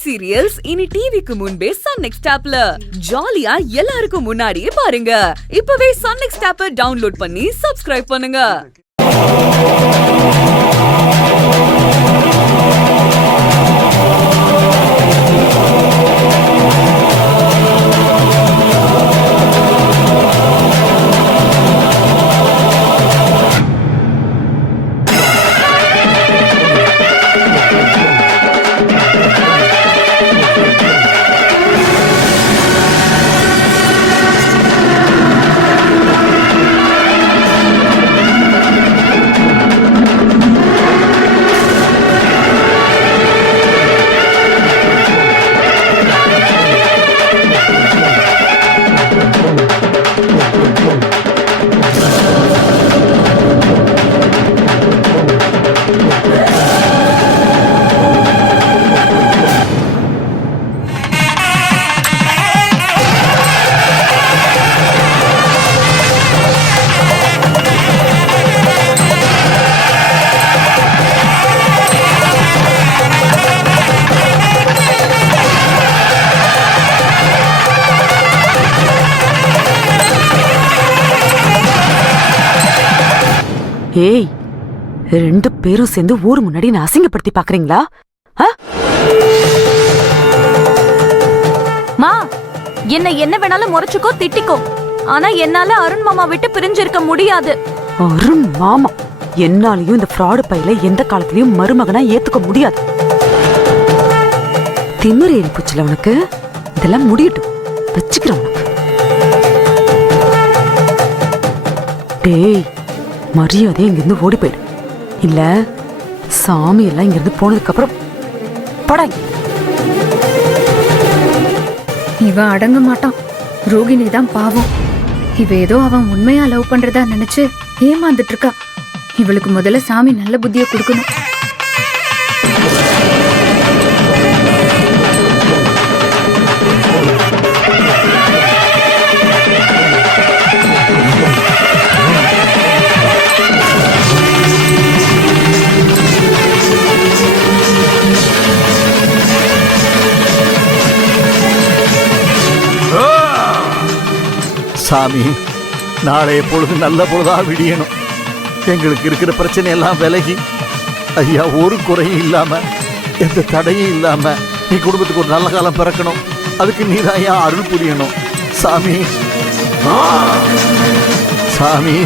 Web serials இனி டிவிக்கு முன்பே சன் நெக்ஸ்ட் ஆப்ல ஜாலியா எல்லாருக்கும் முன்னாடியே பாருங்க. இப்பவே சன் நெக்ஸ்ட் ஆப்பை டவுன்லோட் பண்ணி சப்ஸ்கிரைப் பண்ணுங்க. ஏய், ரெண்டு பேரும் சேர்ந்து ஊர் முன்னாடி நான் அசிங்கப்படுத்தி பாக்குறீங்களா? மா, என்ன வேணாலும் முறைச்சுக்கோ, திட்டிக்கோ. ஆனா என்னால அருண் மாமா விட்டு பிரிஞ்சிருக்க முடியாது. அருண் மாமா என்னாலையும் இந்த ஃப்ராடு பையில எந்த காலத்திலயும் மருமகனா ஏத்துக்க முடியாது. திமிரு ஏறி போச்சுல உனக்கு. இதெல்லாம் முடியட்டும், வச்சுக்கிறேன் உனக்கு. டேய், மரியாதையா இங்கிருந்து ஓடி போயிடு. இல்ல சாமி எல்லாம் இங்கிருந்து போனதுக்கு அப்புறம் படாய். இவன் அடங்க மாட்டான். ரோகிணி தான் பாவம். இவ ஏதோ அவன் உண்மையா லவ் பண்றதா நினைச்சு ஏமாந்துட்டு இருக்கா. இவளுக்கு முதல்ல சாமி நல்ல புத்திய கொடுக்கணும். சாமி, நாளைய பொழுது நல்ல பொழுதா விடியணும். எங்களுக்கு இருக்கிற பிரச்சனை எல்லாம் விலகி, ஐயா ஒரு குறையும் இல்லாம, எந்த தடையும் இல்லாம நீ குடும்பத்துக்கு ஒரு நல்ல காலம் பிறக்கணும். அதுக்கு நீதான் ஐயா அருள் புரியணும். சாமி சாமி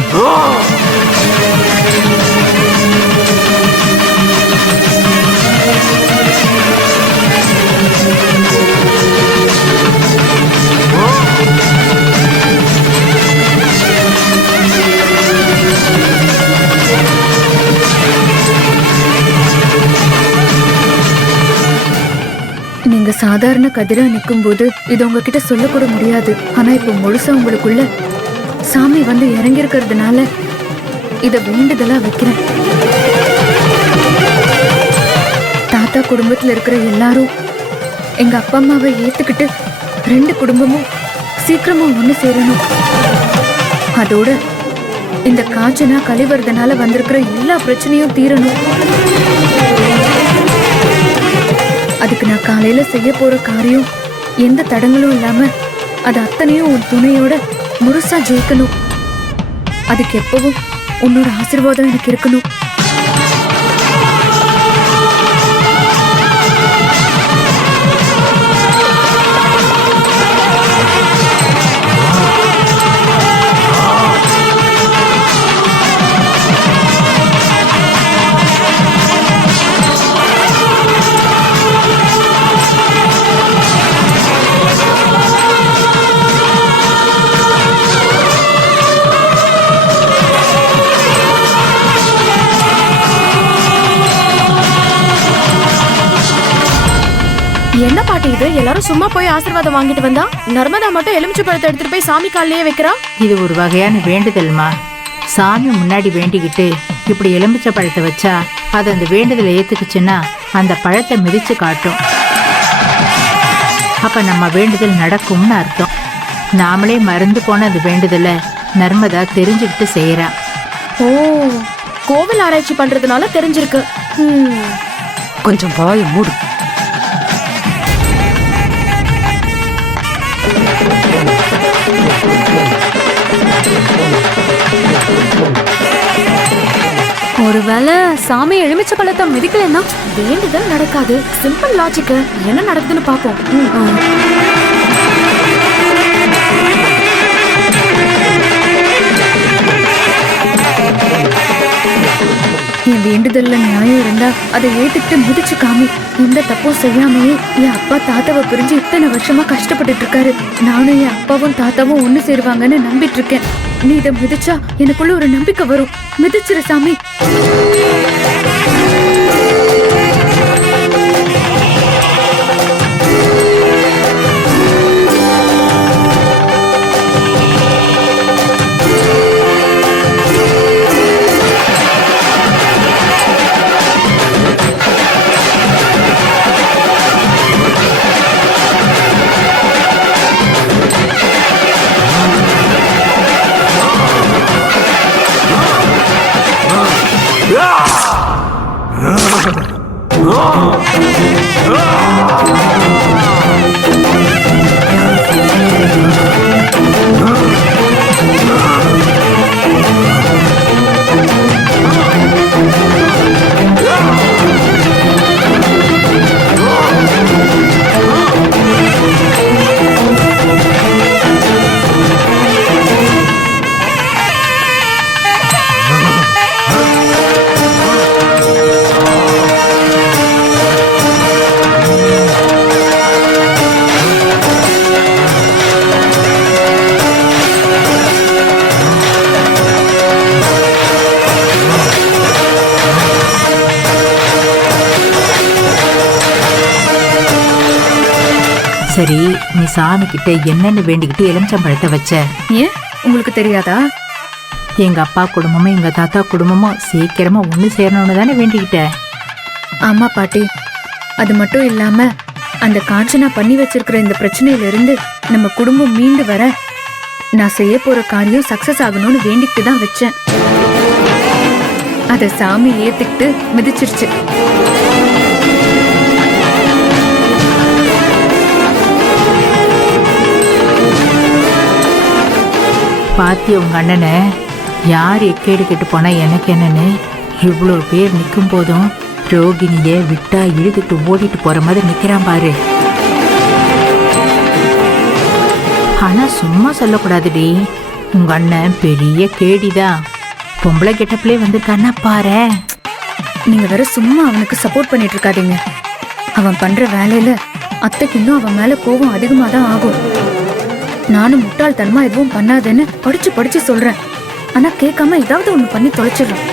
நீங்க சாதாரண கதிரா நிக்கும் போது இது உங்ககிட்ட சொல்லக்கூட முடியாது. ஆனா இப்ப முழுசா உங்களுக்குள்ள சாமி வந்து இறங்கி இருக்கிறதுனால இத வேண்டுதலா வைக்கிறேன். தாத்தா குடும்பத்துல இருக்கிற எல்லாரும் எங்க அப்பா அம்மாவை ஏத்துக்கிட்டு ரெண்டு குடும்பமும் சீக்கிரமா ஒண்ணு சேரணும். அதோட இந்த காஞ்சனா கழிவறதுனால வந்திருக்கிற எல்லா பிரச்சனையும் தீரணும். அதுக்கு நான் காலையில செய்ய போற காரியம் எந்த தடங்களும் இல்லாம அது அத்தனையும் உன் துணையோட முழுசா ஜெயிக்கணும். அதுக்கு எப்பவும் உன்னோட ஆசீர்வாதம் எனக்கு இருக்கணும். என்ன பாட்டி இது? எல்லாரும் சும்மா போய் ஆசீர்வாதம் வாங்கிட்டு வந்தா, நர்மதா மட்டும் எலுமிச்சை பழத்தை எடுத்துட்டு போய் சாமி காலையே வைக்கிறா. இது ஒரு வகையான வேண்டுதல்மா. சாமி முன்னாடி வேண்டிக்கிட்டு இப்படி எலுமிச்சை பழத்தை வச்சா அது அந்த வேண்டுதலை ஏத்துக்குச்சுன்னா அந்த பழத்தை மிதிச்சு காட்டும். அப்ப நம்ம வேண்டுதல் நடக்கும்னு அர்த்தம். நாமளே மறந்து போன அந்த வேண்டுதலை நர்மதா தெரிஞ்சுக்கிட்டு செய்யறா. ஓ, கோவில் ஆராய்ச்சி பண்றதுனால தெரிஞ்சிருக்கு. கொஞ்சம் வாயை மூடு. ஒருவேளை சாமி எலுமிச்சை பழத்தை மிதிக்கலன்னா வேண்டுதல் நடக்காது. Simple logic. என்ன நடக்குதுன்னு பாப்போம். என் வேண்டுதல்ல நியாயம் இருந்தா அதை ஏத்துக்கிட்டு மிதிச்சு காமி. எந்த தப்பும் செய்யாமையே என் அப்பா தாத்தாவை பிரிஞ்சு இத்தனை வருஷமா கஷ்டப்பட்டுட்டு இருக்காரு. நானும் என் அப்பாவும் தாத்தாவும் ஒண்ணு சேருவாங்கன்னு நம்பிட்டு இருக்கேன். நீ இதை மிதிச்சா எனக்குள்ள ஒரு நம்பிக்கை வரும். மிதிச்சிரு சாமி. சரி, நீ சாமி கிட்ட என்னன்னு வேண்டிக்கிட்டு எலுமிச்சம்பழத்தை வச்ச? ஏன் உங்களுக்கு தெரியாதா? எங்க அப்பா குடும்பமும் எங்க தாத்தா குடும்பமும் சீக்கிரமா ஒண்ணு சேரணும்னு தானே வேண்டிக்கிட்ட. ஆமா பாட்டி. அது மட்டும் இல்லாம அந்த காஞ்சனா பண்ணி வச்சிருக்கிற இந்த பிரச்சனையில இருந்து நம்ம குடும்பம் மீண்டு வர நான் செய்ய போற காரியம் சக்சஸ் ஆகணும்னு வேண்டிக்கிட்டு தான் வச்சேன். அத சாமி ஏத்துக்கிட்டு மிதிச்சிருச்சு. பாத்திய உங்க அண்ணனை, யார் எக்கேடு கெட்டு போனா எனக்கு என்னன்னு இவ்வளோ பேர் நிற்கும் போதும் ரோகிணிய விட்டா இழுத்துட்டு ஓடிட்டு போற மாதிரி நிக்கிறான் பாரு. ஆனா சும்மா சொல்லக்கூடாதுடி, உங்க அண்ணன் பெரிய கேடிதான். பொம்பளை கெட்டப்பிலே வந்திருக்கான்னா பாரு. நீங்க வேற சும்மா அவனுக்கு சப்போர்ட் பண்ணிட்டு இருக்காதீங்க. அவன் பண்ற வேலையில அத்தைக்கு இன்னும் அவன் மேல கோபம் அதிகமா தான் ஆகும். நானும் முட்டாள்தனமா எதுவும் பண்ணாதேன்னு படிச்சு படிச்சு சொல்றேன். ஆனா கேட்காம ஏதாவது ஒண்ணு பண்ணி தொலைச்சிடறான்.